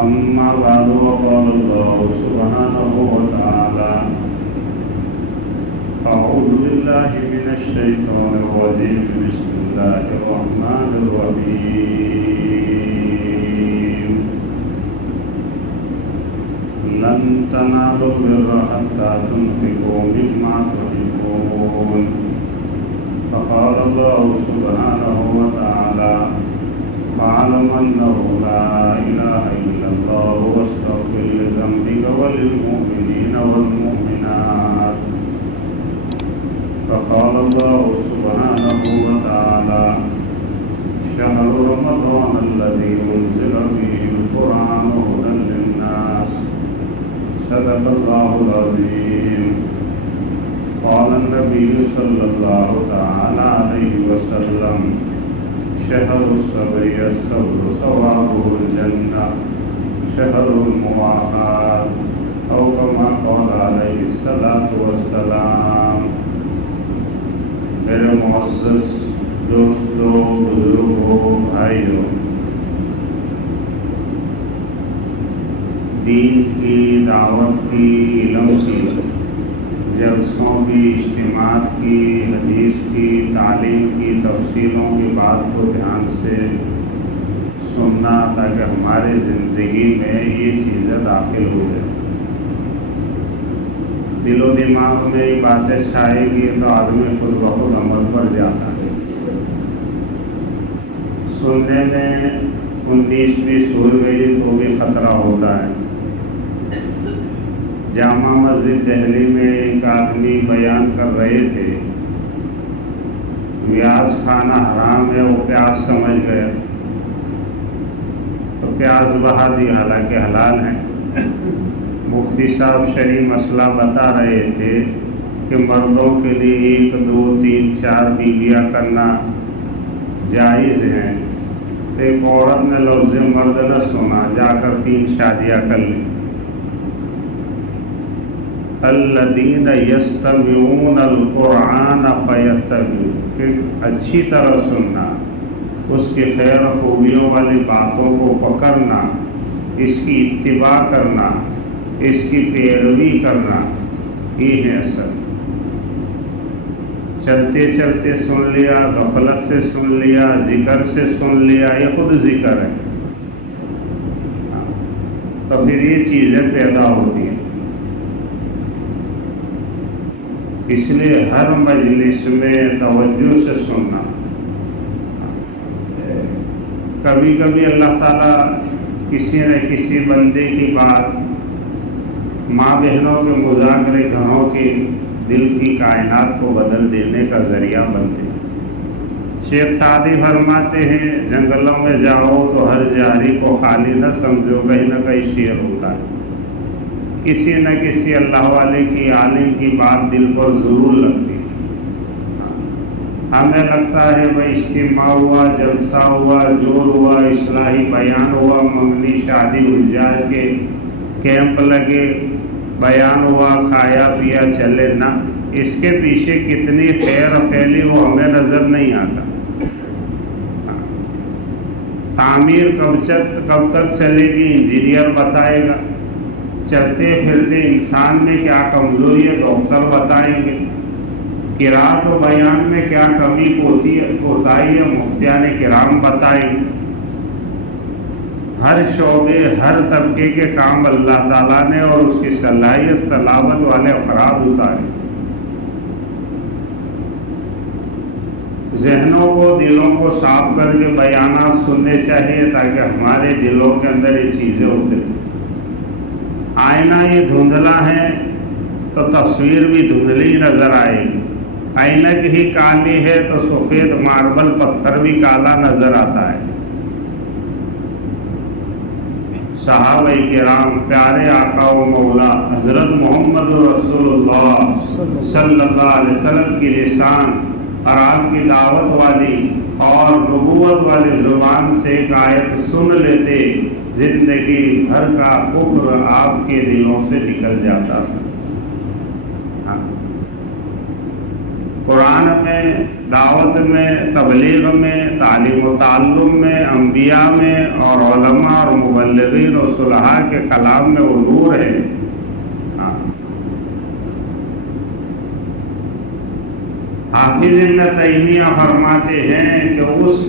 أما بعد وقال الله سبحانه وتعالى أعوذ بالله من الشيطان الرجيم بسم الله الرحمن الرحيم لن تنالوا البر حتى تنفقوا مما تحبون فقال الله سبحانه وتعالى فاعلم أنه لا إله إلا الله واستغفر لذنبك وللمؤمنين والمؤمنات فقال الله سبحانه وتعالى شهر رمضان الذي أنزل فيه القرآن هدى للناس صدق الله العظيم قال النبي صلى الله تعالى عليه وسلم شهر الصبر الصبر ثوابه الجنة شهر المواخاة أو كما قال عليه الصلاة والسلام میرے معزز دوستوں بزرگوں بھائیوں، دین کی دعوت کی، علم کی، جلسوں کی، اجتماعات کی، حدیث کی، تعلیم کی، تفصیلوں کی بات کو دھیان سے سننا تاکہ ہمارے زندگی میں یہ چیزیں داخل ہو جائیں۔ دل و دماغ میں یہ باتیں چھائے گی تو آدمی خود بخود عمل پر جاتا ہے۔ سننے میں 19-20 ہو گئی تو بھی خطرہ ہوتا ہے۔ جامع مسجد دہلی میں ایک آدمی بیان کر رہے تھے پیاز کھانا حرام ہے، وہ پیاز سمجھ گئے تو پیاز بہا دی، حالانکہ حلال ہے۔ مفتی صاحب شرعی مسئلہ بتا رہے تھے کہ مردوں کے لیے 1، 2، 3، 4 بیویاں کرنا جائز ہے۔ ایک عورت نے لفظ مرد نہ سنا، جا کر 3 شادیاں کر لیں۔ الذین یستمعون القرآن فیتبعون، کہ اچھی طرح سننا، اس کی خیر و خوبیوں والی باتوں کو پکڑنا، اس کی اتباع کرنا، اس کی پیروی کرنا، یہ ہے اصل۔ چلتے چلتے سن لیا، غفلت سے سن لیا، ذکر سے سن لیا، یہ خود ذکر ہے، تو پھر یہ چیزیں پیدا ہوتی ہیں۔ اس لیے ہر مجلس میں توجہ سے سننا۔ کبھی کبھی اللہ تعالیٰ کسی نہ کسی بندے کی بات ماں بہنوں کے مذاکرے گھروں کی دل کی کائنات کو بدل دینے کا ذریعہ بنتے ہیں۔ شیخ سعدی فرماتے ہیں جنگلوں میں جاؤ تو ہر جاری کو خالی نہ سمجھو، کہیں نہ کہیں شیر ہوتا ہے۔ کسی نہ کسی اللہ والے کی، عالم کی بات دل پر ضرور لگتی ہے۔ ہمیں لگتا ہے بھائی اجتماع ہوا، جلسہ ہوا، جور ہوا، اصلاحی بیان ہوا، منگنی شادی الجھا کے کیمپ لگے، بیان ہوا، کھایا پیا چلے نہ، اس کے پیچھے کتنی خیر پھیلی وہ ہمیں نظر نہیں آتا۔ تعمیر کب تک چلے گی انجینئر بتائے گا، چلتے پھرتے انسان میں کیا کمزوری ہے ڈاکٹر بتائیں گے، قرات و بیان میں کیا کمی کوتاہی ہے مفتیان کرام بتائیں گے۔ ہر شعبے، ہر طبقے کے کام اللہ تعالیٰ نے اور اس کی صلاحیت صلاحت والے افراد اتارے۔ ذہنوں کو، دلوں کو صاف کر کے بیانات سننے چاہیے تاکہ ہمارے دلوں کے اندر یہ چیزیں اتریں۔ آئینہ یہ دھندلا ہے تو تصویر بھی دھندلی نظر آئے گی۔ عینک ہی کالی ہے تو سفید ماربل پتھر بھی کالا نظر آتا ہے۔ صحابہ کرام، پیارے آقا و مولا حضرت محمد رسول اللہ صلی اللہ علیہ وسلم کی لسان اور آپ کی دعوت والی اور نبوت والی زبان سے ایک آیت سن لیتے، زندگی بھر کا کفر آپ کے دلوں سے نکل جاتا تھا۔ قرآن میں، دعوت میں، تبلیغ میں، تعلیم و تعلم میں، انبیاء میں اور علماء اور مبلغین اور صلحاء کے کلام میں وہ نور ہے۔ حافظ ابن تیمیہ فرماتے ہیں کہ اس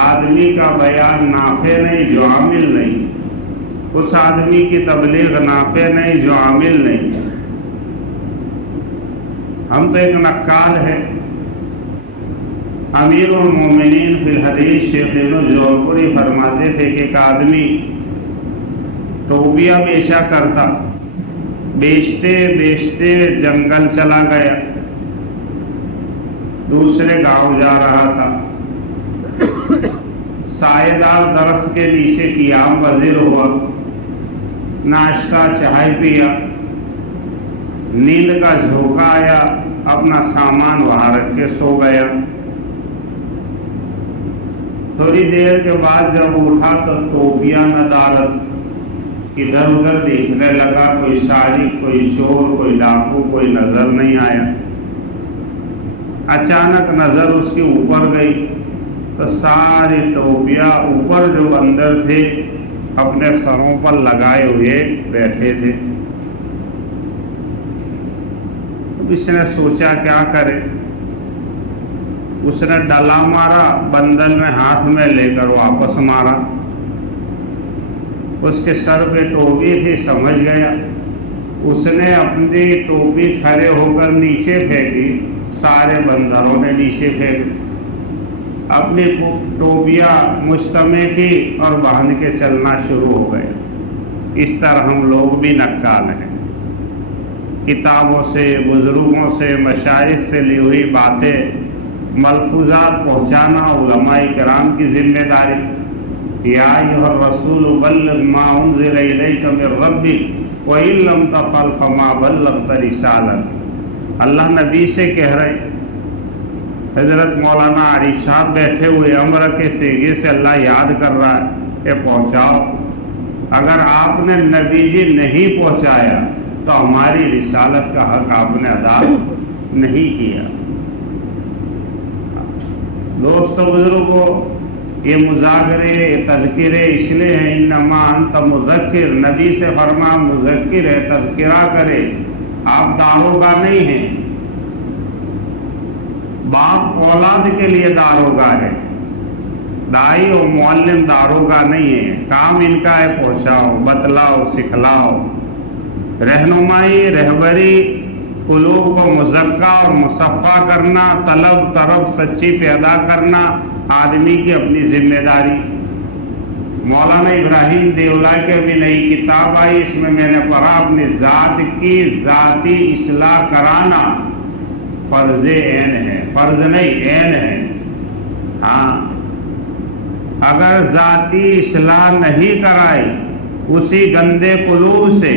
آدمی کا بیان نافع نہیں جو عامل نہیں، اس آدمی کی تبلیغ نافع نہیں جو عامل نہیں۔ ہم تو ایک نقال ہے۔ امیر المومنین فی الحدیث شیخ جونپوری فرماتے تھے کہ ایک آدمی ٹوپیاں بیچا کرتا، بیچتے بیچتے جنگل چلا گیا، دوسرے گاؤں جا رہا تھا، سایہ دار درخت کے نیچے قیام پذیر ہوا، ناشتہ چائے پیا، نیند کا جھونکا آیا، اپنا سامان وہاں رکھ کے سو گیا۔ تھوڑی دیر کے بعد جب اٹھا تو ٹوپیاں ندارت، ادھر ادھر دیکھنے لگا، کوئی سارق، کوئی چور، کوئی ڈاکو کوئی نظر نہیں آیا۔ اچانک نظر اس کی اوپر گئی تو ساری ٹوپیاں اوپر جو اندر تھے اپنے سروں پر لگائے ہوئے بیٹھے تھے۔ اس نے سوچا کیا کرے، اس نے ڈلا مارا، بندل میں ہاتھ میں لے کر واپس مارا، اس کے سر پہ ٹوپی تھی، سمجھ گیا۔ اس نے اپنی ٹوپی کھڑے ہو کر نیچے پھینکی، سارے بندروں نے نیچے پھینکی، اپنی ٹوپیاں مجتمع کی اور باندھ کے چلنا شروع ہو گئے۔ اس طرح ہم لوگ بھی نقال ہیں، کتابوں سے، بزرگوں سے، مشائخ سے لی ہوئی باتیں، ملفوظات پہنچانا علماء کرام کی ذمہ داری۔ یا ایھا الرسول بلغ ما انزل الیک من ربک وان لم تفعل فما بلغت رسالتہ۔ اللہ نبی سے کہہ رہے، حضرت مولانا عارف صاحب بیٹھے ہوئے عمر کے سیگے سے اللہ یاد کر رہا ہے، یہ پہنچاؤ۔ اگر آپ نے نبی جی نہیں پہنچایا تو ہماری رسالت کا حق آپ نے ادا نہیں کیا۔ دوستو بزرگوں، یہ مذاکرے، یہ تذکرے اس لیے ہیں، انما انت مذکر، نبی سے فرما مذکر ہے، تذکرہ کرے، آپ داروغہ نہیں ہیں۔ باپ اولاد کے لیے داروغہ ہے، دائی اور معلم داروغہ نہیں ہے۔ کام ان کا ہے پہنچاؤ، بتلاؤ، سکھلاؤ، رہنمائی، رہبری، قلوب کو مزکہ اور مصفہ کرنا، طلب طرب سچی پیدا کرنا آدمی کی اپنی ذمہ داری۔ مولانا ابراہیم دیولا کی ابھی نئی کتاب آئی، اس میں نے پڑھا، اپنی ذات کی ذاتی اصلاح کرانا فرض عین ہے، فرض نہیں عین ہے۔ ہاں، اگر ذاتی اصلاح نہیں کرائی، اسی گندے قلوب سے،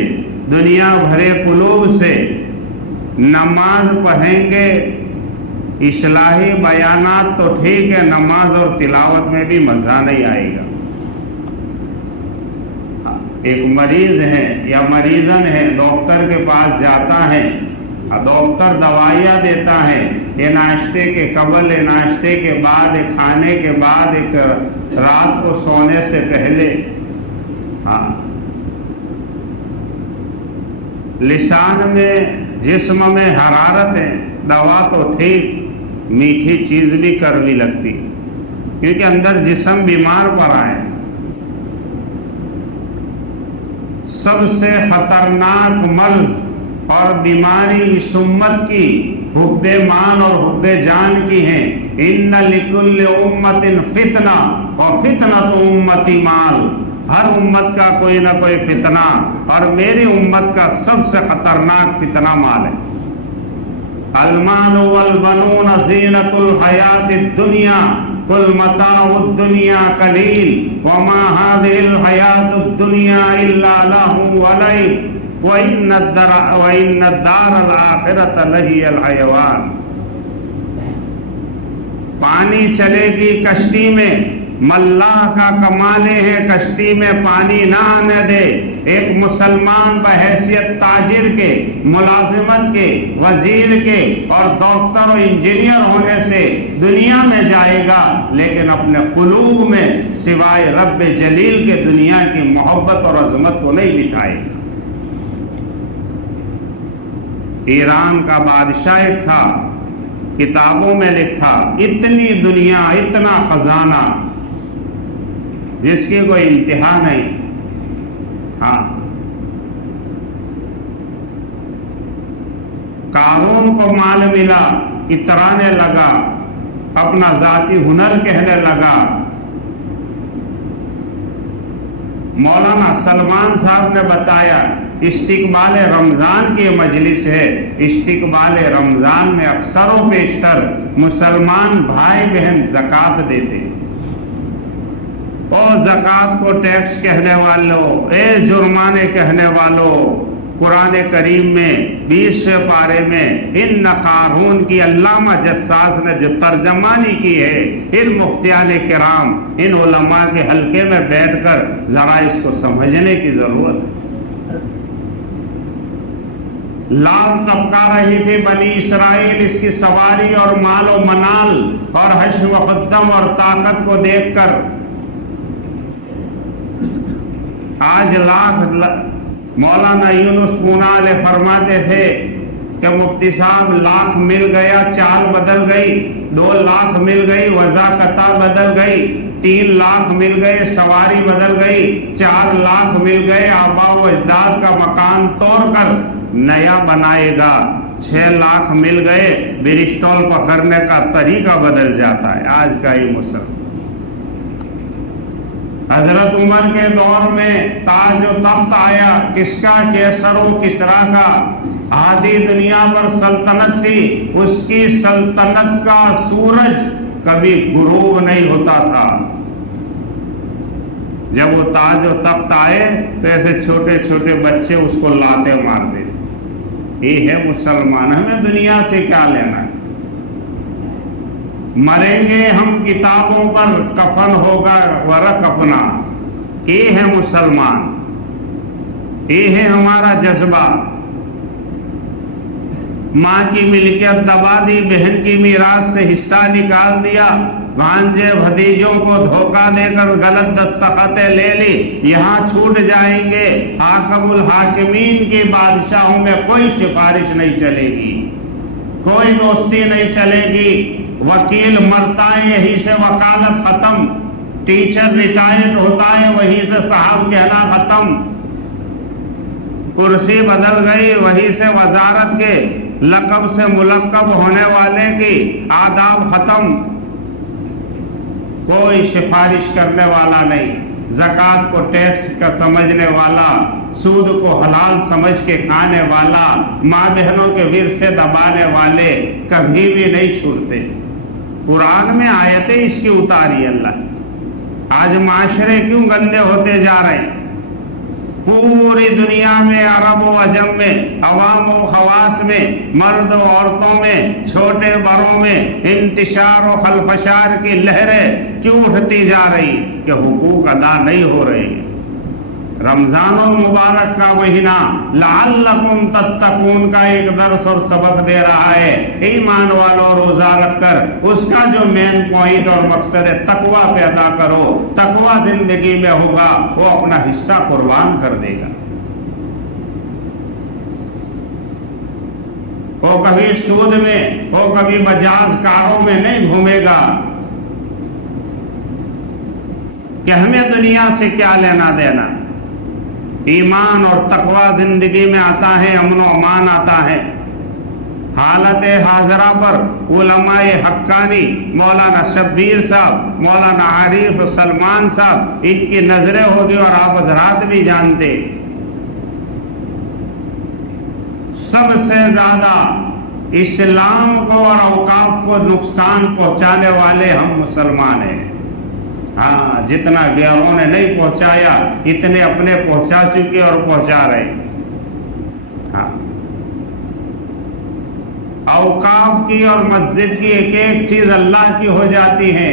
دنیا بھرے قلوب سے نماز پڑھیں گے، اصلاحی بیانات تو ٹھیک ہے، نماز اور تلاوت میں بھی مزہ نہیں آئے گا۔ ایک مریض ہے یا مریضن ہے، ڈاکٹر کے پاس جاتا ہے، ڈاکٹر دوائیاں دیتا ہے، یہ ناشتے کے قبل، یہ ناشتے کے بعد، یہ کھانے کے بعد، ایک رات کو سونے سے پہلے۔ ہاں، لسان میں، جسم میں حرارت ہے، دوا تو ٹھیک، میٹھی چیز بھی کڑوی لگتی، کیونکہ اندر جسم بیمار پڑا ہے۔ سب سے خطرناک مرض اور بیماری اس امت کی حب مان اور حب جان کی ہے۔ ان لکل امت فتنہ وفتنۃ امتی مال، ہر امت کا کوئی نہ کوئی فتنہ، اور میری امت کا سب سے خطرناک فتنہ مال ہے۔ المال والبنون زینۃ الحیات الدنیا قل متاع الدنیا قلیل وما هذه الحیات الدنیا الا لہو ولعب وَإِنَّ الدَّارَ الْآخِرَةَ لَهِيَ الْحَيَوَانُ۔ پانی چلے گی کشتی میں، ملاح کا کمالے ہیں کشتی میں پانی نہ آنے دے۔ ایک مسلمان بحیثیت تاجر کے، ملازمت کے، وزیر کے اور ڈاکٹر و انجینئر ہونے سے دنیا میں جائے گا، لیکن اپنے قلوب میں سوائے رب جلیل کے دنیا کی محبت اور عظمت کو نہیں بٹھائے گا۔ ایران کا بادشاہ ایک تھا، کتابوں میں لکھا، اتنی دنیا، اتنا خزانہ جس کی کوئی انتہا نہیں۔ ہاں، قارون کو مال ملا، اترانے لگا، اپنا ذاتی ہنر کہنے لگا۔ مولانا سلمان صاحب نے بتایا، استقبال رمضان کی مجلس ہے، استقبال رمضان میں اکثر و بیشتر مسلمان بھائی بہن زکوٰۃ دیتے۔ او زکوٰۃ کو ٹیکس کہنے والوں، اے جرمانے کہنے والوں، قرآن کریم میں 20ویں پارے میں ان قارون کی علامہ جساس نے جو ترجمانی کی ہے، ان مفتیان کرام، ان علماء کے حلقے میں بیٹھ کر ذرا اس کو سمجھنے کی ضرورت ہے۔ لال طبقہ رہی تھی بنی اسرائیل اس کی سواری اور مال و منال اور حشر و قدم اور طاقت کو دیکھ کر۔ آج مولانا یونس پونالے فرماتے تھے کہ مفتی صاحب لاکھ مل گیا، چال بدل گئی، 2 لاکھ مل گئی، وضاقتہ بدل گئی، 3 لاکھ مل گئے، سواری بدل گئی، 4 لاکھ مل گئے، آبا و اجداد کا مکان توڑ کر نیا بنائے گا، 6 لاکھ مل گئے، برسٹول پکڑنے کا طریقہ بدل جاتا ہے۔ آج کا ہی مسلم حضرت عمر کے دور میں تاج و تخت آیا، کس کا؟ کیسر و کسریٰ کا۔ آدھی دنیا پر سلطنت تھی، اس کی سلطنت کا سورج کبھی غروب نہیں ہوتا تھا۔ جب وہ تاج و تخت آئے تو ایسے چھوٹے چھوٹے بچے اس کو لاتے مارتے۔ یہ ہے مسلمان، ہمیں دنیا سے کیا لینا؟ مریں گے ہم کتابوں پر، کفن ہوگا ورق اپنا۔ یہ ہے مسلمان، یہ ہے ہمارا جذبہ۔ ماں کی ملکیت دبا دی، بہن کی میراث سے حصہ نکال دیا، بھانجے بھتیجوں کو دھوکہ دے کر غلط دستخطیں لے لی، یہاں چھوٹ جائیں گے۔ حاکم الحاکمین کی بادشاہوں میں کوئی سفارش نہیں چلے گی، کوئی دوستی نہیں چلے گی۔ وکیل مرتا ہے یہی سے وکالت ختم، ٹیچر ریٹائرڈ ہوتا ہے وہی سے صاحب کہنا ختم، کرسی بدل گئی وہی سے وزارت کے لقب سے ملقب ہونے والے کی آداب ختم۔ کوئی سفارش کرنے والا نہیں، زکوٰۃ کو ٹیکس کا سمجھنے والا، سود کو حلال سمجھ کے کھانے والا، ماں بہنوں کے ورثے دبانے والے کبھی بھی نہیں چھوٹتے۔ قرآن میں آیتیں اس کی اتاری اللہ۔ آج معاشرے کیوں گندے ہوتے جا رہے ہیں؟ پوری دنیا میں، عرب و عجم میں، عوام و خواص میں، مرد و عورتوں میں، چھوٹے بڑوں میں انتشار و خلفشار کی لہریں کیوں اٹھتی جا رہی کہ حقوق ادا نہیں ہو رہے ہیں؟ رمضان المبارک کا مہینہ لعلکم تتقون کا ایک درس اور سبق دے رہا ہے۔ ایمان والوں روزہ رکھ کر اس کا جو مین پوائنٹ اور مقصد ہے، تقویٰ پیدا کرو۔ تقویٰ زندگی میں ہوگا، وہ اپنا حصہ قربان کر دے گا۔ وہ کبھی سود میں، وہ کبھی مجاز کاروں میں نہیں گھومے گا کہ ہمیں دنیا سے کیا لینا دینا۔ ایمان اور تقویٰ زندگی میں آتا ہے، امن و امان آتا ہے۔ حالت حاضرہ پر علماء حقانی، مولانا شبیر صاحب، مولانا عارف سلمان صاحب، ان کی نظریں ہوگی اور آپ حضرات بھی جانتے۔ سب سے زیادہ اسلام کو اور اوقاف کو نقصان پہنچانے والے ہم مسلمان ہیں۔ ہاں، جتنا غیروں نے نہیں پہنچایا اتنے اپنے پہنچا چکے اور پہنچا رہے۔ ہاں، اوقاف کی اور مسجد کی ایک ایک چیز اللہ کی ہو جاتی ہے۔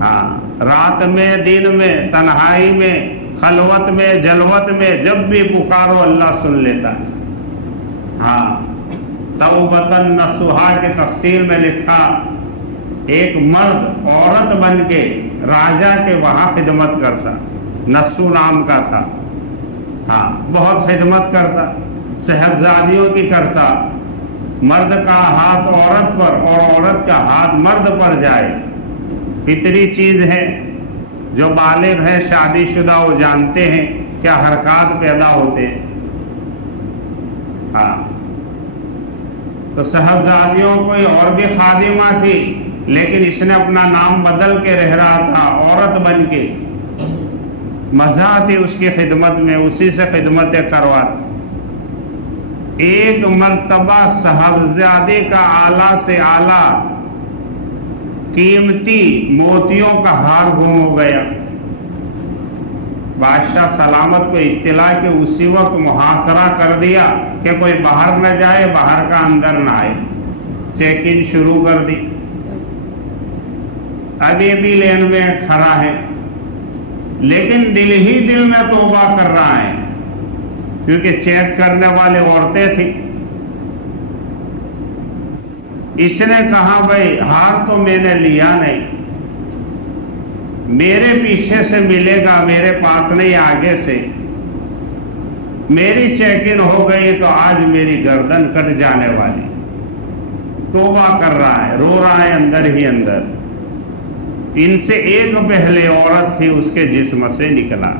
ہاں، رات میں، دن میں، تنہائی میں، خلوت میں، جلوت میں، جب بھی پکارو اللہ سن لیتا ہے۔ ہاں، توبتن نصوحا کی تفسیر میں لکھا، ایک مرد عورت بن کے راجا کے وہاں خدمت کرتا، نسو نام کا تھا۔ ہاں، بہت خدمت کرتا، صاحبزادیوں کی کرتا۔ مرد کا ہاتھ عورت پر اور عورت کا ہاتھ مرد پر جائے، فطری چیز ہے۔ جو بالغ ہے، شادی شدہ، وہ جانتے ہیں کیا حرکات پیدا ہوتے ہیں۔ ہاں، تو صاحبزادیوں کوئی اور بھی خادمہ تھی، لیکن اس نے اپنا نام بدل کے رہ رہا تھا، عورت بن کے۔ مزہ آتی اس کی خدمت میں، اسی سے خدمتیں کرواتی۔ ایک مرتبہ صاحبزادے کا اعلیٰ سے اعلیٰ قیمتی موتیوں کا ہار گم ہو گیا۔ بادشاہ سلامت کو اطلاع کہ اسی وقت محاصرہ کر دیا کہ کوئی باہر نہ جائے، باہر کا اندر نہ آئے۔ چیکنگ شروع کر دی۔ ابھی بھی لین میں کھڑا ہے، لیکن دل ہی دل میں توبہ کر رہا ہے، کیونکہ چیک کرنے والے عورتیں تھیں۔ اس نے کہا بھائی ہار تو میں نے لیا نہیں، میرے پیچھے سے ملے گا، میرے پاس نہیں آگے سے۔ میری چیکنگ ہو گئی تو آج میری گردن کٹ جانے والی۔ توبہ کر رہا ہے، رو رہا ہے اندر ہی اندر۔ ان سے ایک پہلے عورت تھی، اس کے جسم سے نکلا۔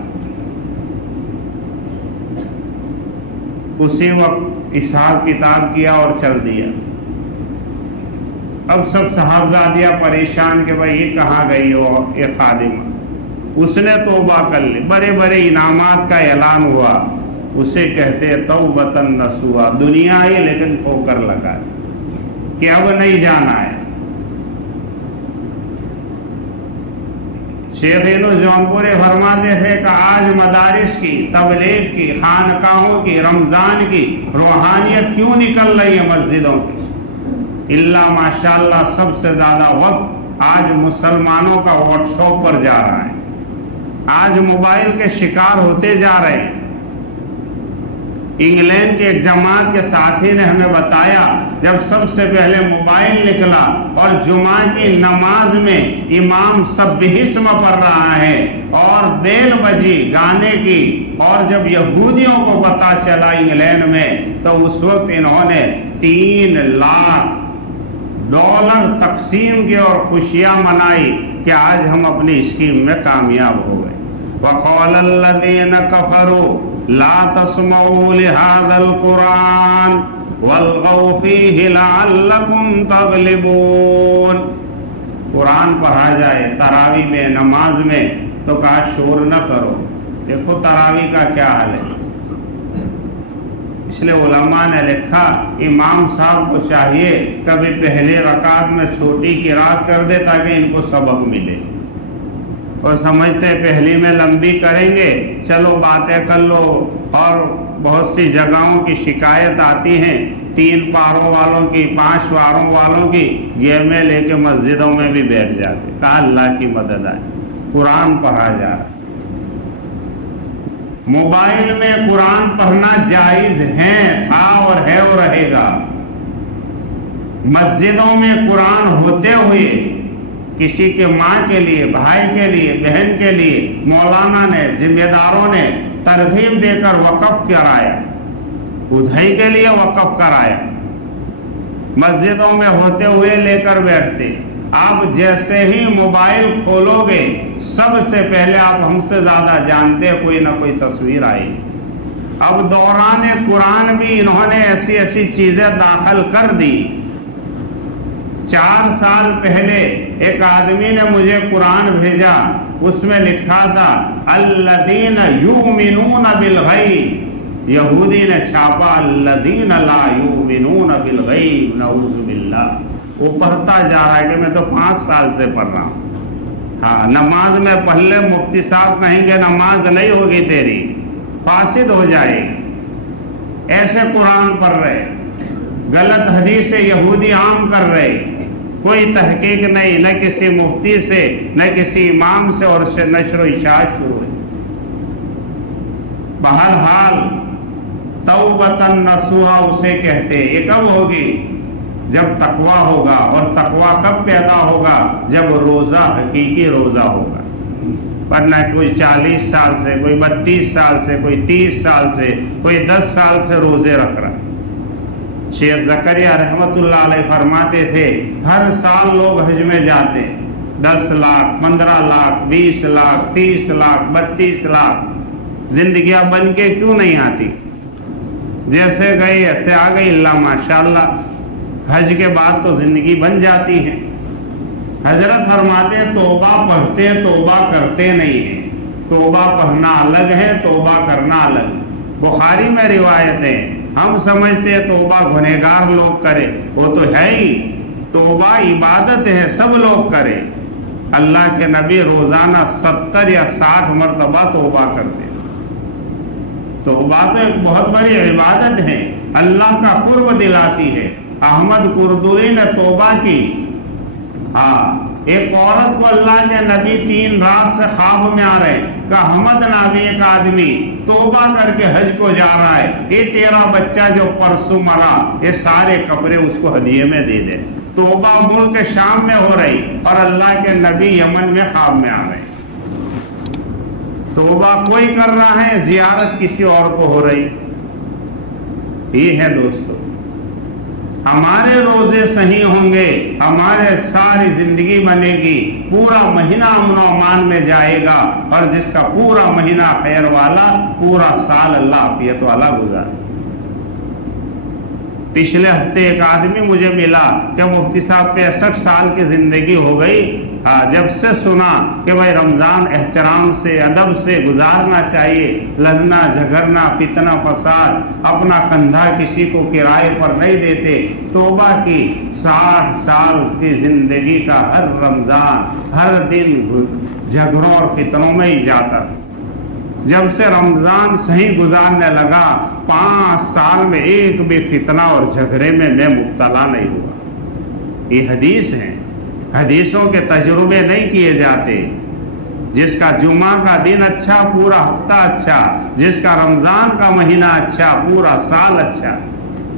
اسی وقت حساب کتاب کیا اور چل دیا۔ اب سب صاحبزادیاں پریشان کہ بھائی یہ کہاں گئی ہو یہ خادمہ۔ اس نے توبہ کر لی، بڑے بڑے انعامات کا اعلان ہوا۔ اسے کہتے توبتن نصوحا، دنیا آئی لیکن ٹھوکر لگا کہ اب نہیں جانا ہے۔ شیخ جونپور فرماتے تھے کہ آج مدارس کی، تبلیغ کی، خانقاہوں کی، رمضان کی روحانیت کیوں نکل رہی ہے مسجدوں کی؟ اللہ ماشاءاللہ سب سے زیادہ وقت آج مسلمانوں کا واٹس ایپ پر جا رہا ہے۔ آج موبائل کے شکار ہوتے جا رہے ہیں۔ انگلینڈ کے ایک جماعت کے ساتھی نے ہمیں بتایا، جب سب سے پہلے موبائل نکلا اور جمعہ کی نماز میں امام سبح اسم پڑھ رہا ہے اور بیل بجی گانے کی، اور جب یہودیوں کو پتا چلا انگلینڈ میں، تو اس وقت انہوں نے $3 لاکھ تقسیم کی اور خوشیاں منائی کہ آج ہم اپنی اسکیم میں کامیاب ہو گئے۔ وَقَالَ الَّذِينَ كَفَرُوا لَا تَسْمَعُوا لِهَذَا الْقُرْآنِ وَالْغَوْا فِيهِ لَعَلَّكُمْ تَغْلِبُونَ۔ قرآن پڑھا جائے تراویح میں، نماز میں، تو کہا شور نہ کرو۔ دیکھو تراویح کا کیا حال ہے۔ اس لیے علماء نے لکھا امام صاحب کو چاہیے کبھی پہلے رکعت میں چھوٹی قرات کر دے تاکہ ان کو سبق ملے۔ اور سمجھتے پہلی میں لمبی کریں گے، چلو باتیں کر لو، اور بہت سی جگہوں کی شکایت آتی ہیں 3 پاروں والوں کی، 5 پاروں والوں کی، گیمیں لے کے مسجدوں میں بھی بیٹھ جاتے۔ کہا اللہ کی مدد آئے، قرآن پڑھا جا رہا ہے۔ موبائل میں قرآن پڑھنا جائز ہے، تھا اور ہے اور رہے گا۔ مسجدوں میں قرآن ہوتے ہوئے کسی کے ماں کے لیے، بھائی کے لیے، بہن کے لیے مولانا نے، ذمہ داروں نے ترغیب دے کر وقف کرایا، ادھائی کے لیے وقف کرایا۔ مسجدوں میں ہوتے ہوئے لے کر بیٹھتے۔ آپ جیسے ہی موبائل کھولو گے، سب سے پہلے آپ ہم سے زیادہ جانتے کوئی نہ کوئی تصویر آئی۔ اب دوران قرآن بھی انہوں نے ایسی ایسی چیزیں داخل کر دی۔ 4 سال پہلے ایک آدمی نے مجھے قرآن بھیجا، اس میں لکھا تھا الذین یؤمنون بالغیب، یہودی نے چھاپا الذین لا یؤمنون بالغیب، نعوذ باللہ۔ وہ پڑھتا جا رہا ہے کہ میں تو 5 سال سے پڑھ رہا ہوں۔ ہاں، نماز میں پڑھ لے، مفتی صاحب کہیں گے نماز نہیں ہوگی تیری، فاسد ہو جائے۔ ایسے قرآن پڑھ رہے، غلط حدیث یہودی عام کر رہے، کوئی تحقیق نہیں، نہ کسی مفتی سے، نہ کسی امام سے، اور سے نشر و اشاعت شروع ہوئی۔ بہرحال توبۃ نصوحا اسے کہتے ہیں۔ یہ کب ہوگی؟ جب تقویٰ ہوگا، اور تقویٰ کب پیدا ہوگا؟ جب روزہ حقیقی روزہ ہوگا، ورنہ کوئی 40 سال سے، کوئی 32 سال سے، کوئی 30 سال سے، کوئی 10 سال سے روزے رکھ رہا ہے۔ شیخ زکریا رحمت اللہ علیہ فرماتے تھے ہر سال لوگ حج میں جاتے، 10 لاکھ، 15 لاکھ، 20 لاکھ، 30 لاکھ، 32 لاکھ، زندگیاں بن کے کیوں نہیں آتی؟ جیسے گئی ایسے آ گئی، اللہ ماشاءاللہ۔ حج کے بعد تو زندگی بن جاتی ہے۔ حضرت فرماتے توبہ پڑھتے توبہ کرتے نہیں ہیں، توبہ پڑھنا الگ ہے، توبہ کرنا الگ۔ بخاری میں روایت ہے، ہم سمجھتے توبہ گنہگار لوگ کرے، وہ تو ہے ہی، توبہ عبادت ہے، سب لوگ کرے۔ اللہ کے نبی روزانہ 70 یا 60 مرتبہ توبہ کرتے۔ توبہ تو ایک بہت بڑی عبادت ہے، اللہ کا قرب دلاتی ہے۔ احمد قردوری نے توبہ کی، ایک عورت کو اللہ کے نبی 3 رات سے خواب میں آ رہے کہ احمد نامی ایک آدمی توبہ کر کے حج کو جا رہا ہے، یہ تیرا بچہ جو پرسوں مرا، یہ سارے کپڑے اس کو ہدیے میں دے دے۔ توبہ ملک شام میں ہو رہی اور اللہ کے نبی یمن میں خواب میں آ رہے۔ توبہ کوئی کر رہا ہے، زیارت کسی اور کو ہو رہی۔ یہ ہے دوستو، ہمارے روزے صحیح ہوں گے، ہمارے ساری زندگی بنے گی، پورا مہینہ امن و امان میں جائے گا، اور جس کا پورا مہینہ خیر والا، پورا سال اللہ عافیت والا گزارے۔ پچھلے ہفتے ایک آدمی مجھے ملا کہ مفتی صاحب 65 سال کی زندگی ہو گئی، جب سے سنا کہ بھائی رمضان احترام سے، ادب سے گزارنا چاہیے، لڑنا جھگڑنا، فتنہ فساد، اپنا کندھا کسی کو کرائے پر نہیں دیتے، توبہ کی، 60 سال کی زندگی کا ہر رمضان، ہر دن جھگڑوں اور فتنوں میں ہی جاتا۔ جب سے رمضان صحیح گزارنے لگا، 5 سال میں ایک بھی فتنہ اور جھگڑے میں مبتلا نہیں ہوا۔ یہ حدیث ہے، حدیثوں کے تجربے نہیں کیے جاتے۔ جس کا جمعہ کا دن اچھا، پورا ہفتہ اچھا، جس کا رمضان کا مہینہ اچھا، پورا سال اچھا۔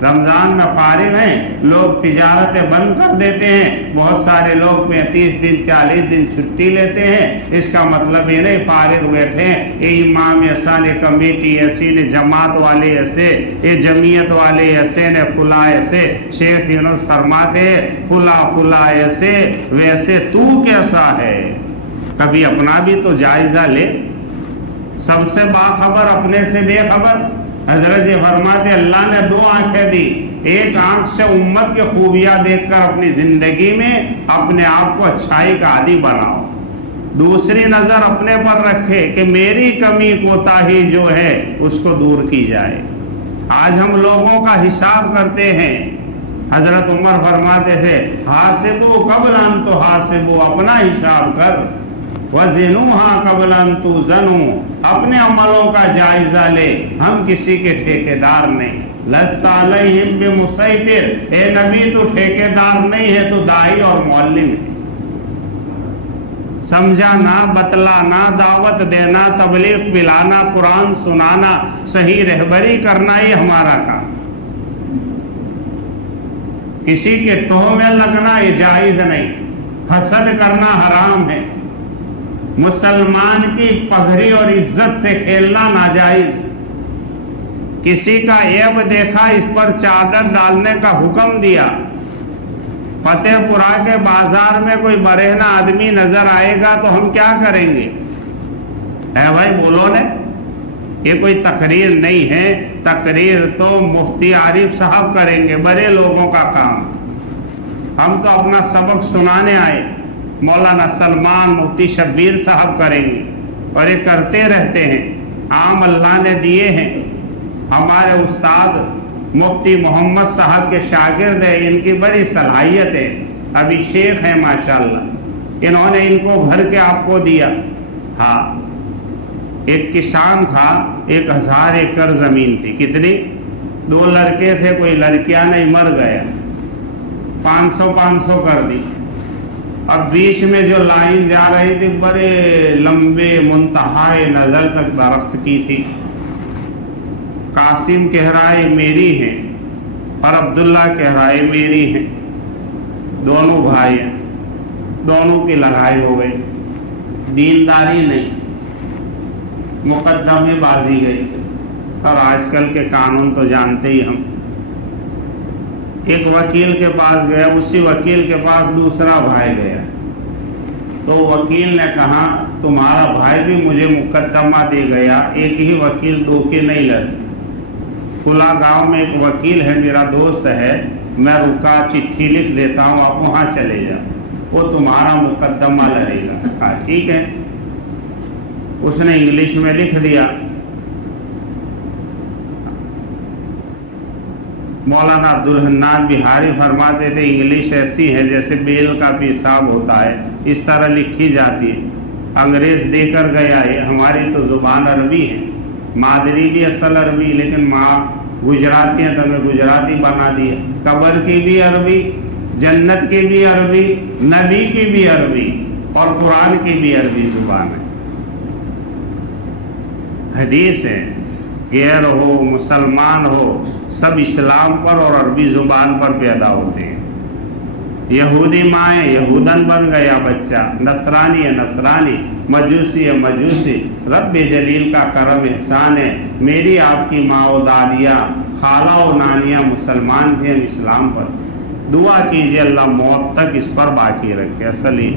رمضان میں فارغ ہیں لوگ، تجارتیں بند کر دیتے ہیں، بہت سارے لوگ 35 دن 40 دن چھٹی لیتے ہیں۔ اس کا مطلب یہ نہیں فارغ بیٹھے ہیں، یہ امام ایسا نے، کمیٹی ایسی نے، جماعت والے ایسے، یہ جمعیت والے ایسے نے، فلاں ایسے۔ شیخ یونس فرماتے فلاں فلاں ایسے، ویسے تو کیسا ہے؟ کبھی اپنا بھی تو جائزہ لے۔ سب سے باخبر، اپنے سے بے خبر۔ حضرت فرماتے اللہ نے 2 آنکھیں دی، ایک آنکھ سے امت کے خوبیاں دیکھ کر اپنی زندگی میں اپنے آپ کو اچھائی کا عادی بناؤ، دوسری نظر اپنے پر رکھے کہ میری کمی کوتاہی جو ہے اس کو دور کی جائے۔ آج ہم لوگوں کا حساب کرتے ہیں۔ حضرت عمر فرماتے تھے حاسبو قبل ان تحاسبو، اپنا حساب کر، وزنوها قبل ان توزنوا، اپنے عملوں کا جائزہ لے، ہم کسی کے ٹھیکیدار نہیں۔ لست علیہم بمسیطر، اے نبی تو ٹھیکیدار نہیں ہے، تو داعی اور معلم ہے۔ سمجھانا، بتلانا، دعوت دینا، تبلیغ پلانا، قرآن سنانا، صحیح رہبری کرنا، یہ ہمارا کام۔ کسی کے ٹوہ میں لگنا یہ جائز نہیں، حسد کرنا حرام ہے، مسلمان کی پگڑی اور عزت سے کھیلنا ناجائز۔ کسی کا عیب دیکھا، اس پر چادر ڈالنے کا حکم دیا۔ فتح پورہ کے بازار میں کوئی برہنہ آدمی نظر آئے گا تو ہم کیا کریں گے؟ اے بھائی بولو نے، یہ کوئی تقریر نہیں ہے، تقریر تو مفتی عارف صاحب کریں گے، بڑے لوگوں کا کام۔ ہم تو اپنا سبق سنانے آئے، مولانا سلمان مفتی شبیر صاحب کریں گے، اور یہ کرتے رہتے ہیں، عام اللہ نے دیے ہیں۔ ہمارے استاد مفتی محمد صاحب کے شاگرد ہیں، ان کی بڑی صلاحیت ہے، ابھی شیخ ہیں ماشاءاللہ، انہوں نے ان کو بھر کے آپ کو دیا۔ ہاں، ایک کسان تھا، 1000 ایکڑ زمین تھی، کتنی؟ 2 لڑکے تھے، کوئی لڑکیاں نہیں، مر گیا، 500 کر دی۔ اب بیچ میں جو لائن جا رہی تھی بڑے لمبے منتہائے نظر تک درخت کی تھی. قاسم کہہ رہا ہے میری ہے اور عبداللہ کہہ رہا ہے میری ہے. دونوں بھائی ہیں, دونوں کی لڑائی ہو گئی. دینداری نہیں, مقدمے بازی گئی. اور آج کل کے قانون تو جانتے ہی ہم. ایک وکیل کے پاس گیا, اسی وکیل کے پاس دوسرا بھائی گیا. تو وکیل نے کہا تمہارا بھائی بھی مجھے مقدمہ دے گیا, ایک ہی وکیل دو کے نہیں لڑتے. فلاں گاؤں میں ایک وکیل ہے, میرا دوست ہے, میں رکا چٹھی لکھ دیتا ہوں, آپ وہاں چلے جاؤ, وہ تمہارا مقدمہ لڑے گا. کہا ٹھیک ہے. اس نے انگلش میں لکھ دیا. مولانا عبدالحنان بہاری فرماتے تھے انگلش ایسی ہے جیسے بیل کا پیشاب ہوتا ہے, اس طرح لکھی جاتی ہے. انگریز دے کر گیا ہے. ہماری تو زبان عربی ہے, مادری بھی اصل عربی, لیکن ماں گجراتی ہے تو ہمیں گجراتی بنا دی ہے. قبر کی بھی عربی, جنت کی بھی عربی, نبی کی بھی عربی, اور قرآن کی بھی عربی زبان ہے. حدیث ہے غیر ہو مسلمان ہو سب اسلام پر اور عربی زبان پر پیدا ہوتے ہیں. یہودی ماں ہے یہودن بن گیا بچہ, نصرانی ہے نصرانی, مجوسی ہے مجوسی. رب جلیل کا کرم احسان ہے, میری آپ کی ماں و دادیاں خالہ و نانیاں مسلمان تھے, ہم اسلام پر. دعا کیجئے اللہ موت تک اس پر باقی رکھے. اصلی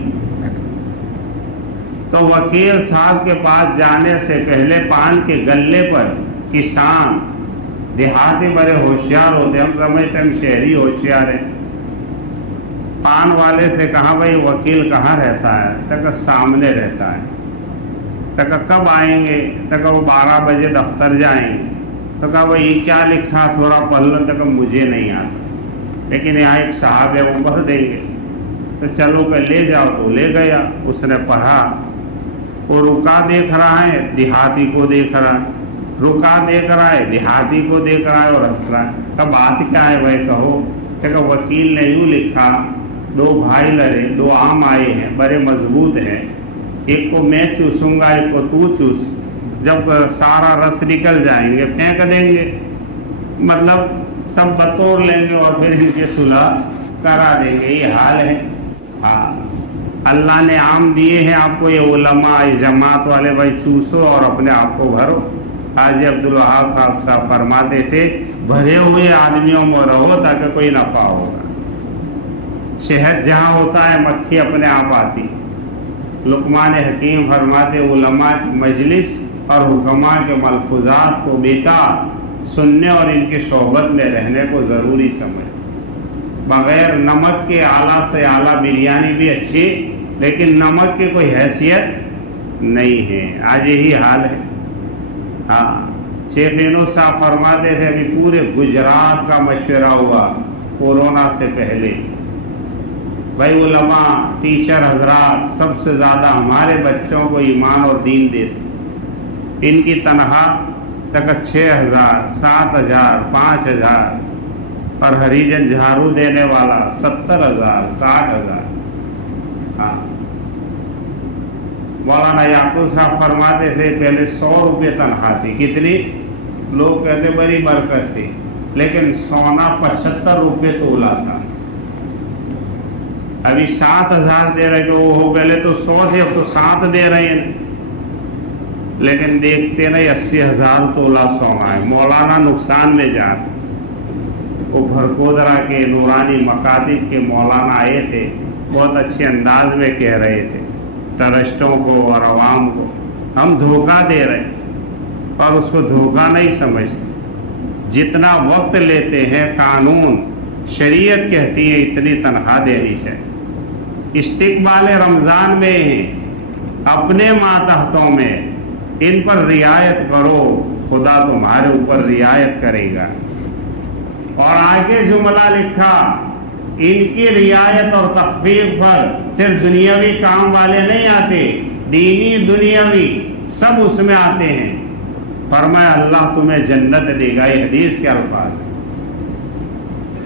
تو وکیل صاحب کے پاس جانے سے پہلے پان کے گلے پر کسان دیہاتی بڑے ہوشیار ہوتے, ہم سمجھتے ہم شہری ہوشیار ہیں. پان والے سے کہا بھائی وکیل کہاں رہتا ہے؟ تک سامنے رہتا ہے. تک کب آئیں گے؟ تک وہ 12 بجے دفتر جائیں گے. تو کہا بھائی یہ کیا لکھا تھوڑا پڑھ لو. تک مجھے نہیں آتا, لیکن یہاں ایک صاحب ہے وہ پڑھ دیں گے. تو چلو کہ لے جاؤ. تو لے گیا, اس نے پڑھا. وہ رکا دیکھ رہا ہے, دیہاتی کو دیکھ رہا ہے, رکا دیکھ رہا ہے, دیہاتی کو دیکھ رہا ہے اور ہنس رہا ہے. کب بات کیا ہے بھائی کہو؟ کہ وکیل نے یوں لکھا, 2 بھائی لڑے, 2 آم آئے ہیں بڑے مضبوط ہیں, ایک کو میں چوسوں گا ایک کو تو چوس, جب سارا رس نکل جائیں گے پھینک دیں گے, مطلب سب بطور لیں گے اور پھر ان کے صلح کرا دیں گے. یہ حال ہے. ہاں اللہ نے آم دیے ہیں آپ کو, یہ علماء جماعت والے بھائی چوسو اور اپنے آپ کو بھرو. حاجی عبدالوہاب صاحب فرماتے تھے بھرے ہوئے آدمیوں میں رہو تاکہ کوئی نفع ہوگا. شہد جہاں ہوتا ہے مکھی اپنے آپ آتی. لقمان حکیم فرماتے علماء کی مجلس اور حکماء کے ملفوظات کو بیٹا سننے اور ان کی صحبت میں رہنے کو ضروری سمجھ. بغیر نمک کے اعلیٰ سے اعلیٰ بریانی بھی اچھی, لیکن نمک کی کوئی حیثیت نہیں ہے. آج یہی حال ہے. ہاں شیخ یونس صاحب فرماتے تھے ابھی پورے گجرات کا مشورہ ہوا کورونا سے پہلے, بھائی علماء ٹیچر حضرات سب سے زیادہ ہمارے بچوں کو ایمان اور دین دیتے. ان کی تنخواہ تک 6,000 7,000 5,000, اور ہریجن جھاڑو دینے والا 70,000 60,000. ہاں مولانا یعقوب صاحب فرماتے تھے پہلے 100 روپے تنخواہ تھی. کتنی؟ لوگ کہتے بڑی برکت تھی, لیکن سونا 75 روپے تولا تھا. ابھی 7,000 دے رہے تو وہ پہلے تو 100 تھے, اب تو 7 دے رہے ہیں. لیکن دیکھتے نہیں 80,000 تولا سونا ہے. مولانا نقصان میں جا. وہ بھرکودرا کے نورانی مکاتب کے مولانا آئے تھے, بہت اچھے انداز میں کہہ رہے تھے ٹرسٹوں کو اور عوام کو ہم دھوکہ دے رہے ہیں, اور اس کو دھوکہ نہیں سمجھتے. جتنا وقت لیتے ہیں قانون شریعت کہتی ہے اتنی تنخواہ دینی چاہیے. استقبال رمضان میں اپنے ماتحتوں میں ان پر رعایت کرو, خدا تمہارے اوپر رعایت کرے گا. اور آگے جملہ لکھا ان کی رعایت اور تخفیف پر صرف دنیاوی کام والے نہیں آتے, دینی دنیاوی سب اس میں آتے ہیں. فرمایا اللہ تمہیں جنت دے گا. یہ حدیث کے الفاظ.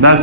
10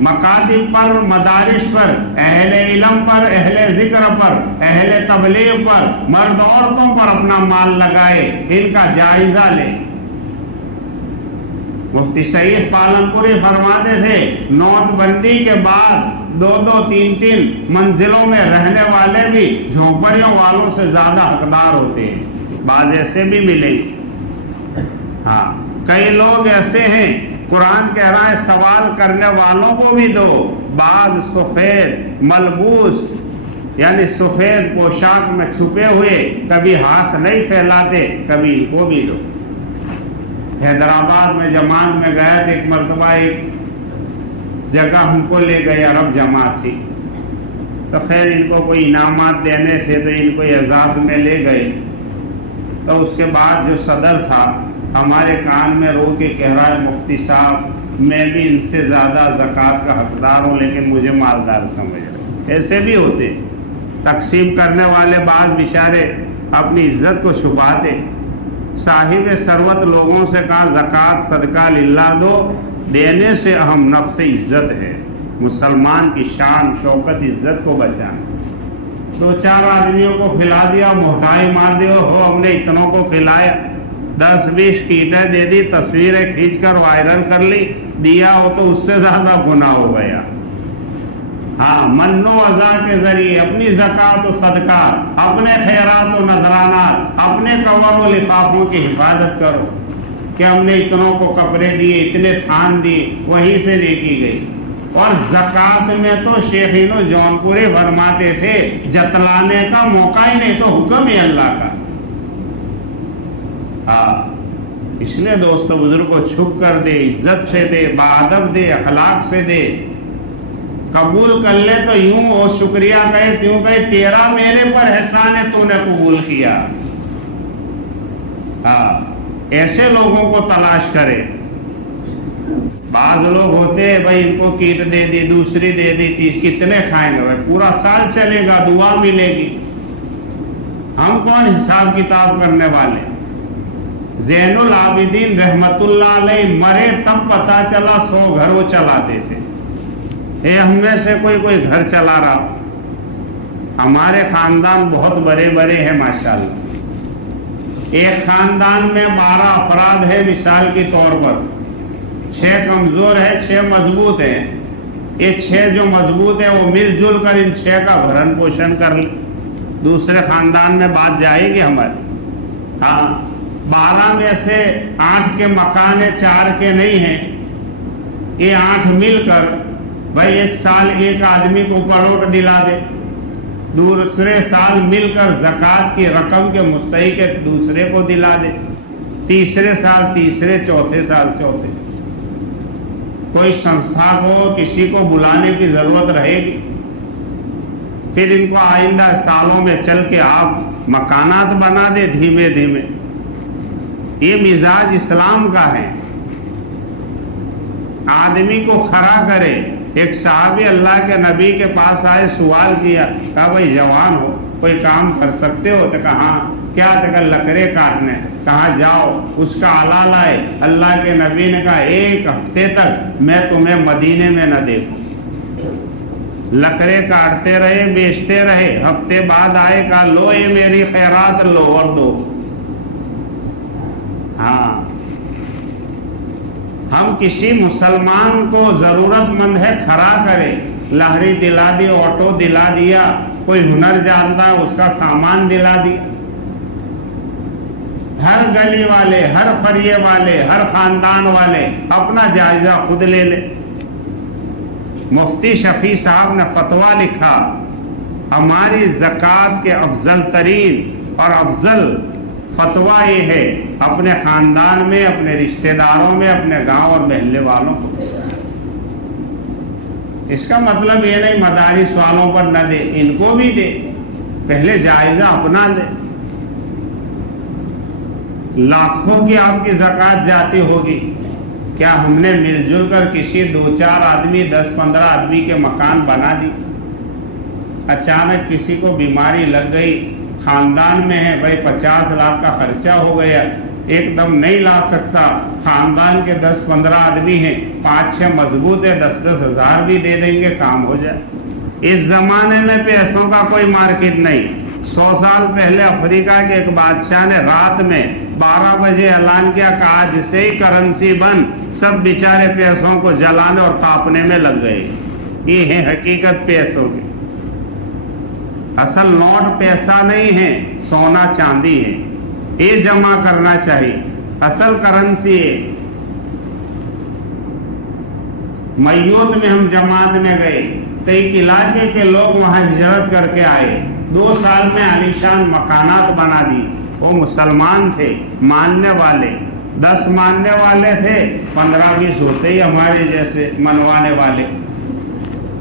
مکاتب پر، مدارس پر، اہل علم پر، اہل ذکر پر، اہل تبلیغ پر، مرد عورتوں پر اپنا مال لگائے، ان کا جائزہ لے۔ مفتی سعید پالنپوری فرماتے تھے نوٹ بندی کے بعد 2-3 منزلوں میں رہنے والے بھی جھونپڑیوں والوں سے زیادہ حقدار ہوتے ہیں، بعض ایسے بھی ملے۔ ہاں، کئی لوگ ایسے ہیں قرآن کہہ رہا ہے سوال کرنے والوں کو بھی دو، بعض سفید ملبوس یعنی سفید پوشاک میں چھپے ہوئے کبھی ہاتھ نہیں پھیلاتے، کبھی ان کو بھی دو۔ حیدرآباد میں جماعت میں گیا تھا، ایک مرتبہ ایک جگہ ہم کو لے گئے، عرب جماعت تھی، تو خیر ان کو کوئی انعامات دینے تھے تو ان کو اعزاز میں لے گئے۔ تو اس کے بعد جو صدر تھا ہمارے کان میں رو کے کہہ رہا ہے مفتی صاحب میں بھی ان سے زیادہ زکوٰۃ کا حقدار ہوں لیکن مجھے مالدار سمجھ رہے۔ ایسے بھی ہوتے تقسیم کرنے والے، بعض بیچارے اپنی عزت کو چھپاتے۔ صاحب ثروت لوگوں سے کہا زکوٰۃ صدقہ للہ دو، دینے سے اہم نفس عزت ہے، مسلمان کی شان شوکت عزت کو بچانا۔ 2-4 آدمیوں کو کھلا دیا، موٹائی مار دی، ہو ہم نے اتنوں کو کھلایا، 10-20 کیٹیں دے دی، تصویریں کھینچ کر وائرل کر لی، دیا ہو تو اس سے زیادہ گناہ ہو گیا۔ ہاں، من و اذا کے ذریعے اپنی زکوٰۃ و صدقات، اپنے خیرات و نذرانات، اپنے کور و لفافوں کی حفاظت کرو کہ ہم نے اتنوں کو کپڑے دیے، اتنے تھان دیے، وہیں سے نیکی گئی۔ اور زکوٰۃ میں تو شیخین و جونپورے فرماتے تھے جتلانے کا موقع ہی نہیں، تو حکم ہے اللہ کا۔ ہاں، اس لیے دوستو بزرگ کو چھپ کر دے، عزت سے دے، باادب دے، اخلاق سے دے۔ قبول کر لے تو یوں اور شکریہ کہے، کیوں کہے تیرا میرے پر احسان ہے، تو نے قبول کیا۔ ہاں، ایسے لوگوں کو تلاش کرے۔ بعض لوگ ہوتے ہیں بھائی ان کو کیٹ دے دی، دوسری دے دی، کتنے کھائیں گے بھائی، پورا سال چلے گا، دعا ملے گی، ہم کون حساب کتاب کرنے والے۔ زین العابدین رحمت اللہ علیہ مرے تب پتا چلا 100 گھر وہ چلاتے تھے۔ ہم میں سے کوئی گھر چلا رہا، ہمارے خاندان بہت بڑے بڑے ہیں ماشاءاللہ۔ ایک خاندان میں 12 افراد ہیں، مثال کے طور پر 6 کمزور ہیں، 6 مضبوط ہیں۔ یہ 6 جو مضبوط ہیں وہ مل جل کر ان 6 کا بھرن پوشن کر لیں، دوسرے خاندان میں بات جائے گی ہماری۔ ہاں، 12 میں سے 8 کے مکان ہیں، 4 کے نہیں ہیں۔ یہ 8 مل کر بھائی ایک سال ایک آدمی کو کروڑ دلا دے، دوسرے سال مل کر زکوٰۃ کی رقم کے مستحق دوسرے کو دلا دے، تیسرے سال تیسرے، چوتھے سال چوتھے۔ کوئی سنستھا کو کسی کو بلانے کی ضرورت رہے گی، پھر ان کو آئندہ سالوں میں چل کے آپ مکانات بنا دے دھیمے دھیمے۔ یہ مزاج اسلام کا ہے، آدمی کو کھڑا کرے۔ ایک صحابی اللہ کے نبی کے پاس آئے، سوال کیا، کہا بھائی جوان ہو، کوئی کام کر سکتے ہو؟ تو کہا کیا؟ تو لکڑے کاٹنے۔ کہا جاؤ اس کا آلہ لائے۔ اللہ کے نبی نے کہا 1 ہفتے تک میں تمہیں مدینے میں نہ دیکھوں۔ لکڑے کاٹتے رہے، بیچتے رہے، ہفتے بعد آئے، کہا لو یہ میری خیرات، لو اور دو۔ ہاں، ہم کسی مسلمان کو ضرورت مند ہے کھڑا کرے، لہری دلا دی، آٹو دلا دیا، کوئی ہنر جانتا ہے اس کا سامان دلا دیا۔ ہر گلی والے، ہر فریے والے، ہر خاندان والے اپنا جائزہ خود لے لے۔ مفتی شفیع صاحب نے فتویٰ لکھا، ہماری زکوٰۃ کے افضل ترین اور افضل فتویٰ یہ ہے اپنے خاندان میں، اپنے رشتہ داروں میں، اپنے گاؤں اور محلے والوں کو۔ اس کا مطلب یہ نہیں مدارس والوں پر نہ دے، ان کو بھی دے، پہلے جائزہ اپنا دے۔ لاکھوں کی آپ کی زکوٰۃ جاتی ہوگی، کیا ہم نے مل جل کر کسی 2-4 آدمی 10-15 آدمی کے مکان بنا دی؟ اچانک کسی کو بیماری لگ گئی، خاندان میں ہے بھائی 50 لاکھ کا خرچہ ہو گیا، ایک دم نہیں لا سکتا. خاندان کے 10-15 آدمی ہیں, 5-6 مضبوط ہے, 10-10 ہزار بھی دے دیں گے, کام ہو جائے. اس زمانے میں پیسوں کا کوئی مارکیٹ نہیں. 100 سال پہلے افریقہ کے ایک بادشاہ نے رات میں 12 بجے اعلان کیا, کہا جسے ہی کرنسی بند, سب بیچارے پیسوں کو جلانے اور کاپنے میں لگ گئے. یہ ہے حقیقت پیسوں کی. اصل نوٹ پیسہ نہیں ہے, سونا چاندی ہے, یہ جمع کرنا چاہیے. اصل کرنسی ہے. میوت میں ہم جماعت میں گئے تو ایک علاقے کے لوگ وہاں ہجرت کر کے آئے, 2 سال میں عالیشان مکانات بنا دی. وہ مسلمان تھے, ماننے والے, 10 ماننے والے تھے, 15-20 ہوتے ہی ہمارے جیسے منوانے والے.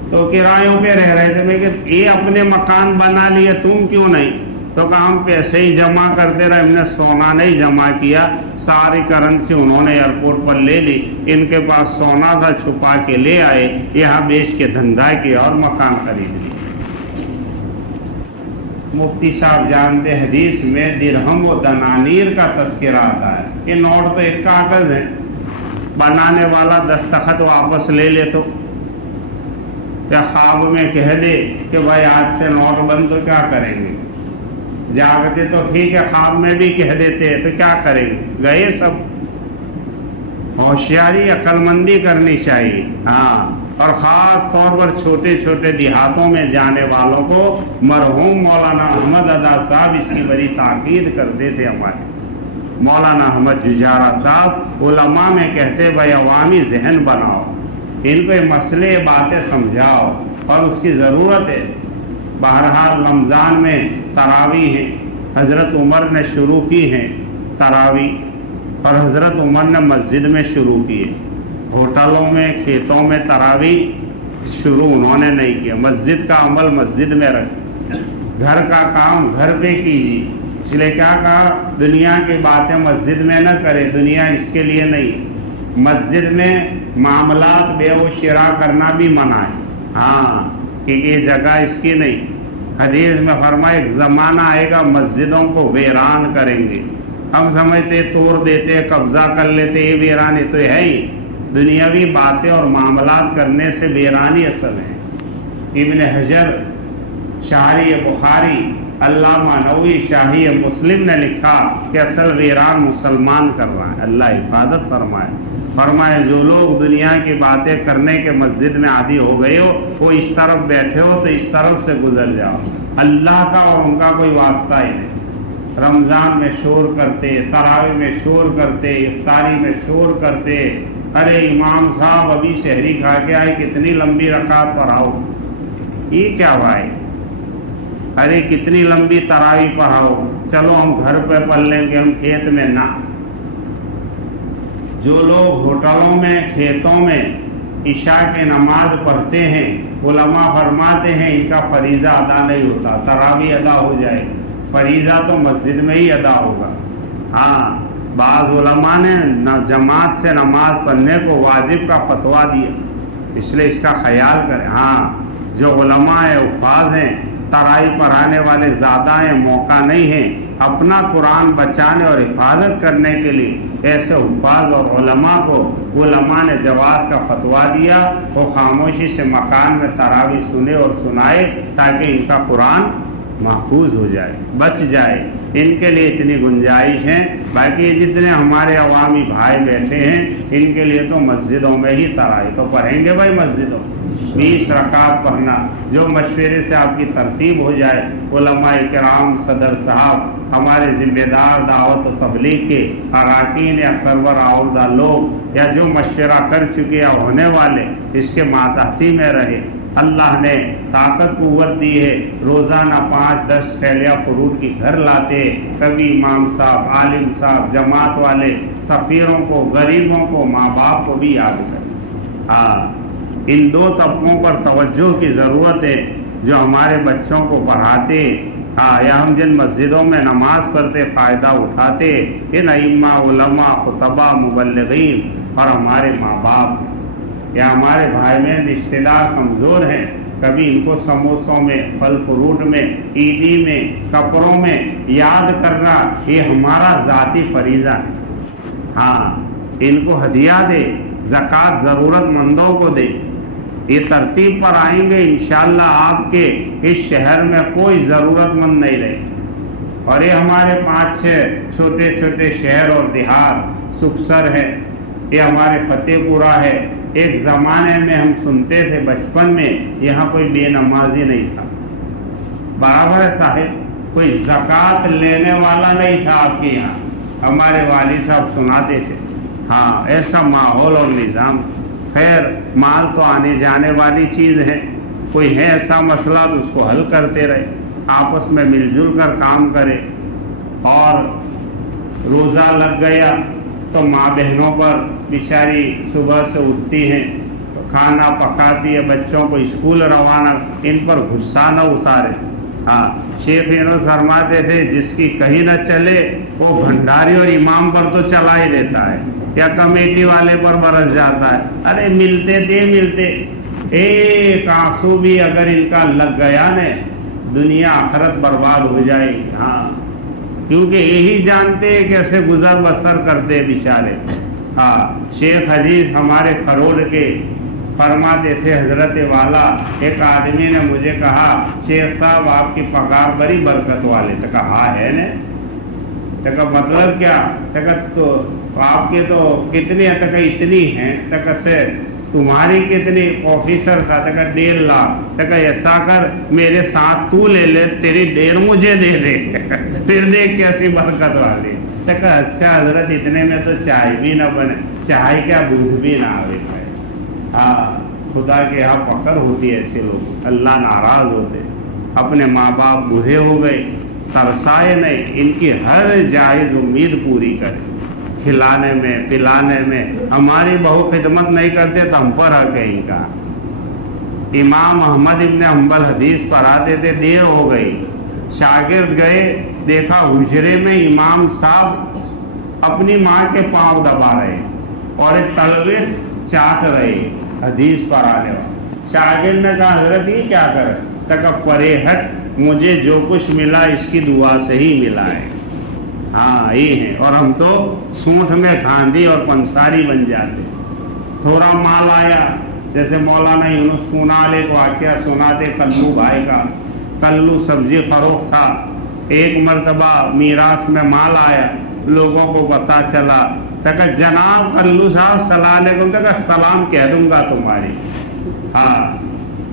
تو کرایوں پہ رہ رہے تھے. میں کہ یہ اپنے مکان بنا لیے, تم کیوں نہیں؟ تو کہا ہم پیسے ہی جمع کرتے رہے, ہم نے سونا نہیں جمع کیا. ساری کرنسی انہوں نے ایئرپورٹ پر لے لی, ان کے پاس سونا تھا, چھپا کے لے آئے, یہاں بیچ کے دھندا کیا اور مکان خرید لیا. مفتی صاحب جانتے حدیث میں درہم و دنانیر کا تذکرہ آتا ہے. یہ نوٹ تو ایک کاغذ ہے, بنانے والا دستخط واپس لے لے تو یا خواب میں کہہ دے کہ بھائی آج سے نوٹ بند, تو کیا کریں گے؟ جاگتے تو ٹھیک ہے, خواب میں بھی کہہ دیتے تو کیا کریں گے؟ گئے سب. ہوشیاری عقل مندی کرنی چاہیے. ہاں, اور خاص طور پر چھوٹے چھوٹے دیہاتوں میں جانے والوں کو مرحوم مولانا احمد ادا صاحب اس کی بڑی تاکید کرتے تھے. ہمارے مولانا احمد ججارہ صاحب علماء میں کہتے بھائی عوامی ذہن بناؤ, ان کو مسئلے باتیں سمجھاؤ, اور اس کی ضرورت ہے. بہرحال رمضان میں تراویح ہے, حضرت عمر نے شروع کی ہیں تراویح, اور حضرت عمر نے مسجد میں شروع کی ہے. ہوٹلوں میں, کھیتوں میں تراویح شروع انہوں نے نہیں کیا. مسجد کا عمل مسجد میں رکھیں, گھر کا کام گھر پہ کیجیے. اس لیے کیا کہا, دنیا کی باتیں مسجد میں نہ کرے, دنیا اس کے لیے نہیں. مسجد میں معاملات بے و شراء کرنا بھی منع ہے. ہاں, کیونکہ یہ جگہ اس کی نہیں. حدیث میں فرمایا ایک زمانہ آئے گا مسجدوں کو ویران کریں گے. ہم سمجھتے توڑ دیتے, قبضہ کر لیتے, یہ ویرانی تو ہے ہی. دنیاوی باتیں اور معاملات کرنے سے ویرانی اصل ہے. ابن حجر شاہری بخاری, علامہ نووی شاہی مسلم نے لکھا کہ اصل ویران مسلمان کر رہا ہے. اللہ حفاظت فرمائے. فرمائے جو لوگ دنیا کی باتیں کرنے کے مسجد میں عادی ہو گئے ہو, وہ اس طرف بیٹھے ہو تو اس طرف سے گزر جاؤ. اللہ کا اور ان کا کوئی واسطہ ہی نہیں. رمضان میں شور کرتے, تراویح میں شور کرتے, افطاری میں شور کرتے. ارے امام صاحب ابھی شہری کھا کے آئے, کتنی لمبی رکعت پڑھاؤ. یہ کیا بھائی, ارے کتنی لمبی تراویح پڑھاؤ, چلو ہم گھر پہ پڑھ لیں گے, ہم کھیت میں نہ. جو لوگ ہوٹلوں میں, کھیتوں میں عشاء کی نماز پڑھتے ہیں, علماء فرماتے ہیں ان کا فریضہ ادا نہیں ہوتا. تراویح ادا ہو جائے, فریضہ تو مسجد میں ہی ادا ہوگا. ہاں, بعض علماء نے جماعت سے نماز پڑھنے کو واجب کا فتویٰ دیا, اس لیے اس کا خیال کریں. ہاں, جو علماء ہیں, حفاظ ہیں, تراویح پڑھانے والے زیادہ ہیں, موقع نہیں ہے, اپنا قرآن بچانے اور حفاظت کرنے کے لیے ایسے حفاظ اور علماء کو علماء نے جواز کا فتویٰ دیا, وہ خاموشی سے مکان میں تراویح سنے اور سنائے تاکہ ان کا قرآن محفوظ ہو جائے, بچ جائے. ان کے لیے اتنی گنجائش ہے. باقی جتنے ہمارے عوامی بھائی بیٹھے ہیں, ان کے لیے تو مسجدوں میں ہی تراویح تو پڑھیں گے بھائی. مسجدوں 20 رکعت پڑھنا, جو مشورے سے آپ کی ترتیب ہو جائے. علماء کرام, صدر صاحب, ہمارے ذمہ دار دعوت و تبلیغ کے اراکین یا سرور آوردہ لوگ, یا جو مشورہ کر چکے یا ہونے والے, اس کے ماتحتی میں رہے. اللہ نے طاقت قوت دی ہے, روزانہ 5-10 تھیلیاں فروٹ کی گھر لاتے. کبھی امام صاحب, عالم صاحب, جماعت والے, سفیروں کو, غریبوں کو, ماں باپ کو بھی یاد کریں. ہاں, ان 2 طبقوں پر توجہ کی ضرورت ہے جو ہمارے بچوں کو پڑھاتے, ہاں, یا ہم جن مسجدوں میں نماز پڑھتے فائدہ اٹھاتے, ان ائمہ, علماء, خطبہ, مبلغین اور ہمارے ماں باپ. یا ہمارے بھائی میں رشتہ دار کمزور ہیں, کبھی ان کو سموسوں میں، پھل فروٹ میں، عیدی میں، کپڑوں میں یاد کرنا، یہ ہمارا ذاتی فریضہ ہے۔ ہاں، ان کو ہدیہ دے، زکوٰۃ ضرورت مندوں کو دے۔ یہ ترتیب پر آئیں گے انشاءاللہ آپ کے اس شہر میں کوئی ضرورت مند نہیں رہے۔ اور یہ ہمارے 5-6 چھوٹے چھوٹے شہر اور دیہات، سکسر ہے، یہ ہمارے فتح پورہ ہے۔ ایک زمانے میں ہم سنتے تھے بچپن میں یہاں کوئی بے نمازی نہیں تھا، برابر ہے صاحب، کوئی زکوٰۃ لینے والا نہیں تھا آپ کے یہاں، ہمارے والد صاحب سناتے تھے۔ ہاں، ایسا ماحول اور نظام۔ خیر، مال تو آنے جانے والی چیز ہے، کوئی ہے ایسا مسئلہ تو اس کو حل کرتے رہے، آپس میں مل جل کر کام کرے۔ اور روزہ لگ گیا تو ماں بہنوں پر بیچاری صبح سے اٹھتی ہیں، کھانا پکاتی ہے، بچوں کو اسکول روانہ، ان پر غصہ نہ اتارے۔ ہاں، شیخ یونس فرماتے تھے جس کی کہیں نہ چلے وہ بھنڈاری اور امام پر تو چلا ہی دیتا ہے، یا کمیٹی والے پر برس جاتا ہے۔ ارے ملتے ایک آنسو بھی اگر ان کا لگ گیا نا، دنیا آخرت برباد ہو جائے گی۔ ہاں، کیونکہ یہی جانتے ہیں کیسے گزر بسر کرتے بیچارے۔ ہاں، شیخ حدیث ہمارے کھروڑ کے فرماتے تھے، حضرت والا، ایک آدمی نے مجھے کہا شیخ صاحب آپ کی پگار بڑی برکت والے، تو کہا ہے نا، تو کہا مطلب کیا، تو کہا تو آپ کے تو کتنی ہے، تو کہا اتنی ہیں، تو کہا سے تمہاری کتنی، آفیسر تھا، تو کہا 1.5 لاکھ، تو کہا ایسا کر میرے ساتھ تو لے لے، تیری 1.5 مجھے دے دے، پھر دیکھ کیسی برکت والی۔ تو کہا اچھا حضرت اتنے میں تو چائے بھی نہ بنے، چائے کیا دودھ بھی نہ آئے۔ ہاں، خدا کے یہاں فخر ہوتی ہے ایسے لوگ، اللہ ناراض ہوتے۔ اپنے ماں باپ بوڑھے ہو گئے، ترسائے نہیں، ان کی ہر جائز امید پوری کرے، کھلانے میں پلانے میں۔ ہماری بہو خدمت نہیں کرتے تو ہم پر حق ہے ان کا۔ امام احمد ابن حنبل حدیث پڑھاتے تھے، دیر ہو گئی، شاگرد گئے، دیکھا حجرے میں امام صاحب اپنی ماں کے پاؤں دبا رہے اور ایک تلوے چاٹ رہے، حدیث پڑھانے والا۔ شاگرد نے کہا حضرت یہ کیا کرے، تو کہا پرے ہٹ، مجھے جو کچھ ملا اس کی دعا سے ہی ملا ہے۔ ہاں، یہ ہے، اور ہم تو سونٹ میں گاندھی اور پنساری بن جاتے۔ تھوڑا مال آیا، جیسے مولانا یونس کنال ایک واقعہ سناتے کلو بھائی کا، کلو سبزی فروخت تھا، ایک مرتبہ میراث میں مال آیا، لوگوں کو پتہ چلا، تو کہا جناب کلو صاحب السلام علیکم، تو کہا سلام کہہ دوں گا تمہاری۔ ہاں،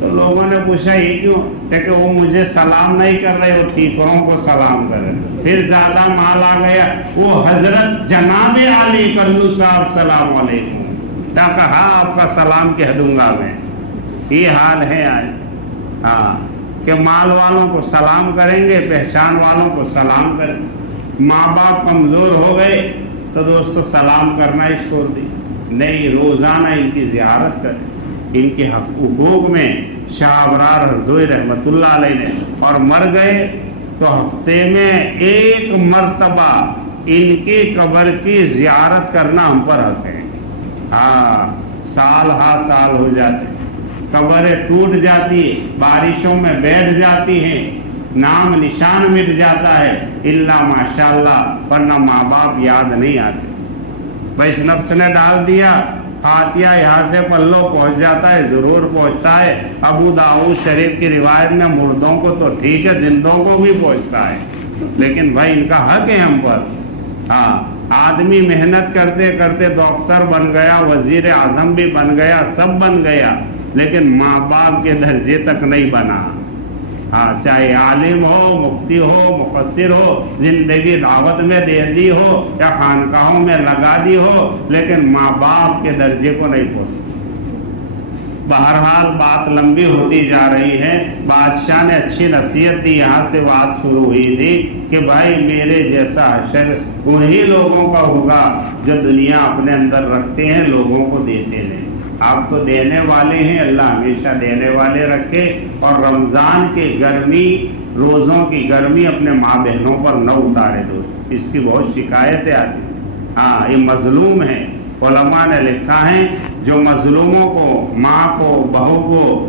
تو لوگوں نے پوچھا یہ کیوں، کہ وہ مجھے سلام نہیں کر رہے، وہ ٹھیکروں کو سلام کر رہے۔ پھر زیادہ مال آ گیا، وہ حضرت جناب علی کلو صاحب السلام علیکم، تو کہا آپ کا سلام کہہ دوں گا میں۔ یہ حال ہے آج۔ ہاں، کہ مال والوں کو سلام کریں گے، پہچان والوں کو سلام کریں۔ ماں باپ کمزور ہو گئے تو دوستو سلام کرنا ہی چھوڑ دی، نہیں، روزانہ ان کی زیارت کریں۔ ان کے حقوق میں شاہ ابرار ہردوئی رحمۃ اللہ علیہ نے، اور مر گئے تو ہفتے میں 1 مرتبہ ان کی قبر کی زیارت کرنا ہم پر حق ہے۔ ہاں، سال ہا سال ہو جاتے، قبریں ٹوٹ جاتی، بارشوں میں بیٹھ جاتی ہیں، نام نشان مٹ جاتا ہے، اللہ ماشاءاللہ، ورنہ ماں باپ یاد نہیں آتے۔ بھائی نفس نے ڈال دیا، فاتحہ یہاں سے پلو پہنچ جاتا ہے، ضرور پہنچتا ہے۔ ابو داؤد شریف کی روایت میں مردوں کو تو ٹھیک ہے، زندوں کو بھی پہنچتا ہے، لیکن بھائی ان کا حق ہے ہم پر۔ ہاں، آدمی محنت کرتے کرتے ڈاکٹر بن گیا، وزیر اعظم بھی بن گیا، سب بن گیا، لیکن ماں باپ کے درجے تک نہیں بنا۔ ہاں، چاہے عالم ہو، مفتی ہو، مفسر ہو، زندگی دعوت میں دے دی ہو یا خانقاہوں میں لگا دی ہو، لیکن ماں باپ کے درجے کو نہیں پہنچ۔ بہرحال بات لمبی ہوتی جا رہی ہے۔ بادشاہ نے اچھی نصیحت دی، یہاں سے بات شروع ہوئی تھی کہ بھائی میرے جیسا حشر انہی لوگوں کا ہوگا جو دنیا اپنے اندر رکھتے ہیں، لوگوں کو دیتے ہیں۔ آپ تو دینے والے ہیں، اللہ ہمیشہ دینے والے رکھے، اور رمضان کی گرمی، روزوں کی گرمی اپنے ماں بہنوں پر نہ اتارے دوست، اس کی بہت شکایتیں آتی۔ ہاں، یہ مظلوم ہیں، علماء نے لکھا ہے جو مظلوموں کو، ماں کو، بہو کو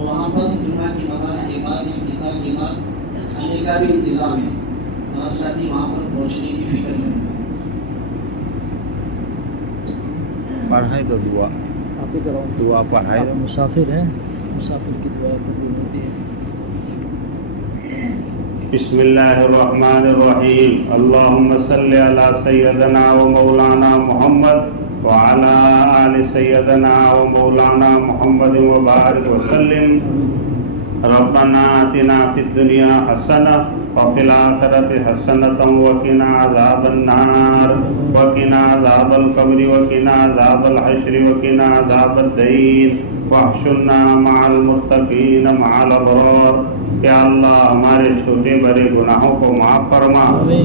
اور وہاں پر جمعہ کی نماز کے بعد افتتاح کے بعد کھانے کا بھی انتظام ہے اور ساتھ ہی وہاں پر پہنچنے کی فکر کرنا ہے۔ پڑھائی تو دعا آپ ہی کراؤ، دعا پڑھائی آپ مسافر ہیں، مسافر کی دعا قبول ہوتی ہے۔ بسم اللہ الرحمن الرحیم اللہم صلی علی سیدنا و مولانا محمد وعلی آل سیدنا و مولانا محمد وبارک وسلم ربنا آتنا فی الدنیا حسنہ وفی الآخرۃ حسنۃ وقنا عذاب النار وقنا عذاب القبر وقنا عذاب الحشر وقنا عذاب الدین واحشرنا مع المتقین مع الابرار۔ یا اللہ ہمارے چھوٹے بڑے گناہوں کو معاف فرما،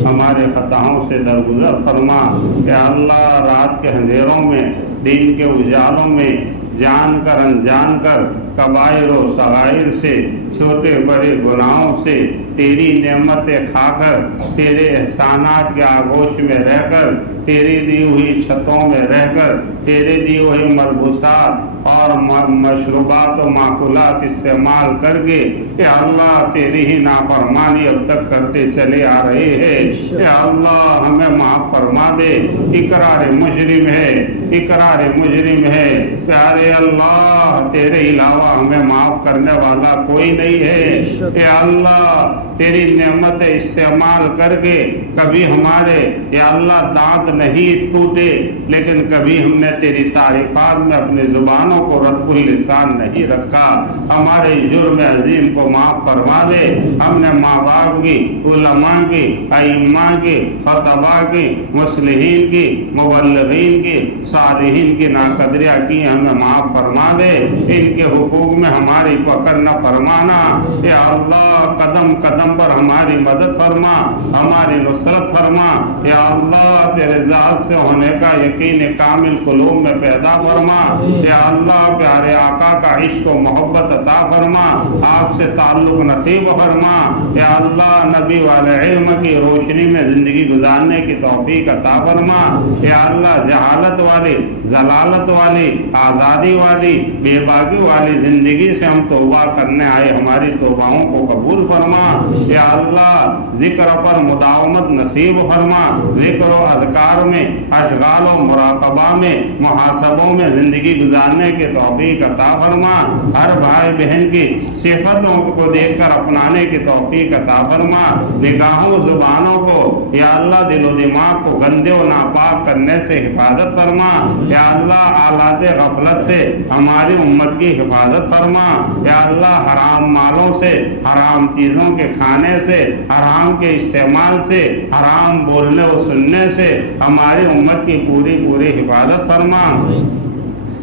ہمارے خطاؤں سے درگزر فرما۔ یا اللہ رات کے اندھیروں میں، دن کے اجالوں میں جان کر انجان کر کبائر و صغائر سے، چھوٹے بڑے گناہوں سے تیری نعمتیں کھا کر، تیرے احسانات کے آغوش میں رہ کر، تیری دی ہوئی چھتوں میں رہ کر، تیرے دی ہوئی ملبوسات اور مشروبات و معقولات استعمال کر کے اے اللہ تیری ہی نافرمانی اب تک کرتے چلے آ رہے ہیں۔ اے اللہ ہمیں معاف فرما دے، اقرار مجرم ہے، اقرار مجرم ہے۔ پیارے اللہ تیرے علاوہ ہمیں معاف کرنے والا کوئی نہیں ہے۔ اے اللہ تیری نعمتیں استعمال کر کے کبھی ہمارے یا اللہ دانت نہیں ٹوٹے، لیکن کبھی ہم نے تیری تعریفات میں اپنی زبانوں کو رد اللسان نہیں رکھا۔ ہمارے جرم عظیم کو معاف فرما دے۔ ہم نے ماں باپ کی، علماء کی، ائمہ کی، خطباء کی، مصلحین کی، مبلغین کی، صالحین کی ناقدریاں کی، ہمیں معاف فرما دے۔ ان کے حقوق میں ہماری پکڑ نہ فرمانا۔ یا اللہ قدم قدم پر ہماری مدد فرما، ہماری نصرت فرما۔ یا اللہ تیرے ذات سے ہونے کا یقین کامل قلوب میں پیدا فرما۔ یا اللہ پیارے آقا کا عشق و محبت عطا فرما، آپ سے تعلق نصیب فرما۔ یا اللہ نبی والے علم کی روشنی میں زندگی گزارنے کی توفیق عطا فرما۔ یا اللہ جہالت والی، ضلالت والی، آزادی والی، بے باکی والی زندگی سے ہم توبہ کرنے آئے، ہماری توباؤں کو قبول فرما۔ یا اللہ ذکر پر مداومت نصیب فرما، ذکر و اذکار میں، اشغال و مراقبہ میں، محاسبوں میں زندگی گزارنے کے توفیق عطا فرما۔ ہر بھائی بہن کی صفتوں کو دیکھ کر اپنانے کی توفیق عطا فرما۔ نگاہوں زبانوں کو یا اللہ دل و دماغ کو گندے و ناپاک کرنے سے حفاظت فرما۔ یا اللہ آلات غفلت سے ہماری امت کی حفاظت فرما۔ یا اللہ حرام مالوں سے، حرام چیزوں کے کھانے سے، حرام کے استعمال سے، حرام بولنے و سننے سے ہماری امت کی پوری حفاظت فرما۔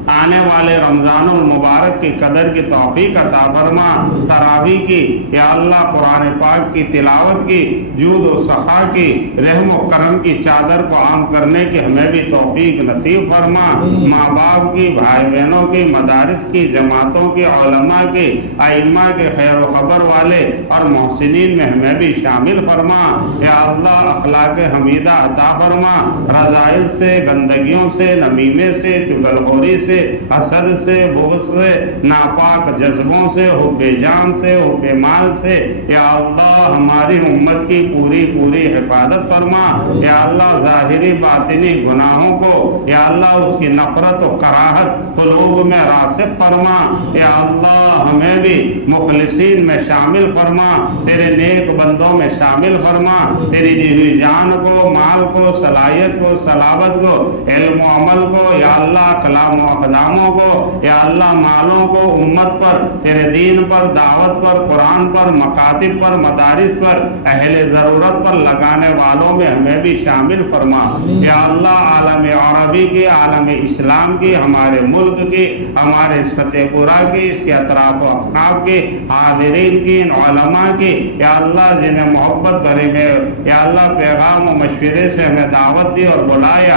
آنے والے رمضان المبارک کی قدر کی توفیق عطا فرما۔ تراویح کی یا اللہ قرآن پاک کی تلاوت کی، جود و سخا کی، رحم و کرم کی چادر کو عام کرنے کی ہمیں بھی توفیق نصیب فرما۔ ماں باپ کی، بھائی بہنوں کی، مدارس کی، جماعتوں کی، علماء کی، ائمہ کے خیر و خبر والے اور محسنین میں ہمیں بھی شامل فرما۔ یا اللہ اخلاق حمیدہ عطا فرما، رذائل سے، گندگیوں سے، نمیمے سے، چغلخوری سے، حسد سے، بغض سے، ناپاک جذبوں سے، حب جان سے، حب مال سے یا اللہ ہماری امت کی پوری حفاظت فرما۔ یا اللہ ظاہری باطنی گناہوں کو یا اللہ اس کی نفرت و کراہت قلوب میں راسخ فرما۔ یا اللہ ہمیں بھی مخلصین میں شامل فرما، تیرے نیک بندوں میں شامل فرما۔ تیری دی ہوئی جان کو، مال کو، صلاحیت کو، صلابت کو، علم و عمل کو یا اللہ کلام و اقداموں کو یا اللہ مالوں کو امت پر، تیرے دین پر، دعوت پر، قرآن پر، مکاتب پر، مدارس پر، اہل ضرورت پر لگانے والوں میں ہمیں بھی شامل فرما۔ یا اللہ عالم عربی کی، عالم اسلام کی، ہمارے ملک کی، ہمارے فتح پورہ کی، اس کے اطراف و اطراف کی، حاضرین کی، علماء کی یا اللہ جنہیں محبت بھرے میں یا اللہ پیغام و مشورے سے ہمیں دعوت دی اور بلایا،